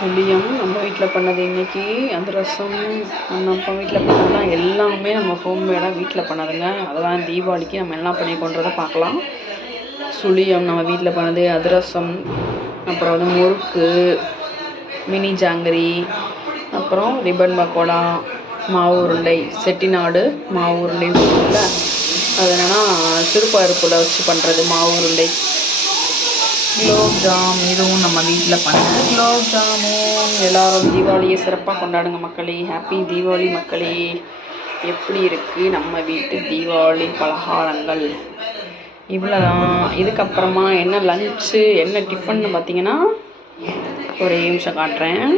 சுழியம் நம்ம வீட்டில் பண்ணது இன்றைக்கி. அதிரசம் நம்ம வீட்டில் பண்ணதுலாம் எல்லாமே நம்ம ஹோம்மேடாக வீட்டில் பண்ணதுங்க. அதெல்லாம் தீபாவளிக்கு நம்ம என்ன பண்ணிக்கொண்டதை பார்க்கலாம். சுழியம் நம்ம வீட்டில் பண்ணது, அதிரசம், அப்புறம் வந்து முறுக்கு, மினி ஜாங்கிரி, அப்புறம் ரிப்பன் பக்கோடா, மாவு உருண்டை, செட்டிநாடு மாவு உருண்டை இருக்குல்ல, அது என்னென்னா சிறுபருப்பில் வச்சு பண்ணுறது மாவு உருண்டை, குலோப் ஜாம், இதுவும் நம்ம வீட்டில் பண்ணது குலோப் ஜாமுன். எல்லோரும் தீபாவளியை சிறப்பாக கொண்டாடுங்க மக்களே. ஹாப்பி தீபாவளி மக்களே. எப்படி இருக்குது நம்ம வீட்டு தீபாவளி பலகாரங்கள்? இவ்வளோதான். இதுக்கப்புறமா என்ன லஞ்சு, என்ன டிஃபன்னு பார்த்தீங்கன்னா, ஒரே நிமிஷம் காட்டுறேன்.